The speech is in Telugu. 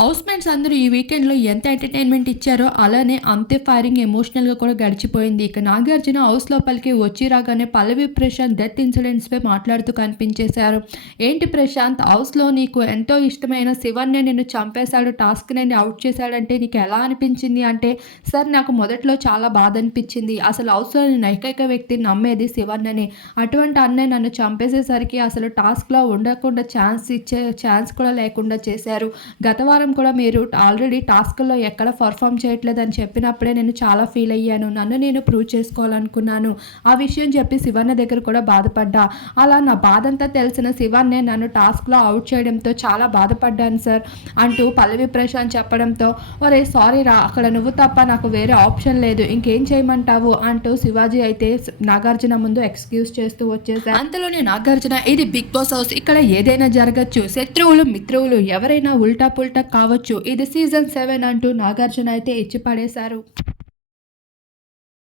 హౌస్ మేట్స్ అందరూ ఈ వీకెండ్లో ఎంత ఎంటర్టైన్మెంట్ ఇచ్చారో అలానే అంతే ఫైరింగ్ ఎమోషనల్గా కూడా గడిచిపోయింది. ఇక నాగార్జున హౌస్ లోపలికి వచ్చి రాగానే పల్లవి ప్రశాంత్ డెత్ ఇన్సిడెంట్స్పై మాట్లాడుతూ కనిపించేశారు. ఏంటి ప్రశాంత్? హౌస్లో నీకు ఎంతో ఇష్టమైన శివన్నే నిన్ను చంపేశాడు టాస్క్ నేను అవుట్ చేశాడంటే నీకు ఎలా అనిపించింది? అంటే సార్ నాకు మొదట్లో చాలా బాధ అనిపించింది. అసలు హౌస్లో నేను ఏకైక వ్యక్తిని నమ్మేది శివన్నని. అటువంటి అన్నయ్య నన్ను చంపేసేసరికి అసలు టాస్క్లో ఉండకుండా ఛాన్స్ ఇచ్చే ఛాన్స్ కూడా లేకుండా చేశారు. గత వారం కూడా మీరు ఆల్రెడీ టాస్క్లో ఎక్కడ పర్ఫామ్ అని చెప్పినప్పుడే నేను చాలా ఫీల్ అయ్యాను. నన్ను నేను ప్రూవ్ చేసుకోవాలనుకున్నాను. ఆ విషయం చెప్పి శివన్న దగ్గర కూడా బాధపడ్డా. అలా నా బాధంతా తెలిసిన శివన్నే నన్ను టాస్క్లో అవుట్ చేయడంతో చాలా బాధపడ్డాను సార్. అంటూ పల్లవి ప్రశాంత్ చెప్పడంతో ఒరే సారీ రా అక్కడ నువ్వు తప్ప నాకు వేరే ఆప్షన్ లేదు. ఇంకేం చేయమంటావు? అంటూ శివాజీ అయితే నాగార్జున ముందు ఎక్స్క్యూజ్ చేస్తూ వచ్చేసారు. అంతలోనే నాగార్జున ఇది బిగ్ బాస్ హౌస్ ఇక్కడ ఏదైనా జరగచ్చు. శత్రువులు మిత్రువులు ఎవరైనా ఉల్టా పుల్టా కావచ్చు. ఇది సీజన్ సెవెన్ అంటూ నాగార్జున అయితే ఇచ్చి పడేశారు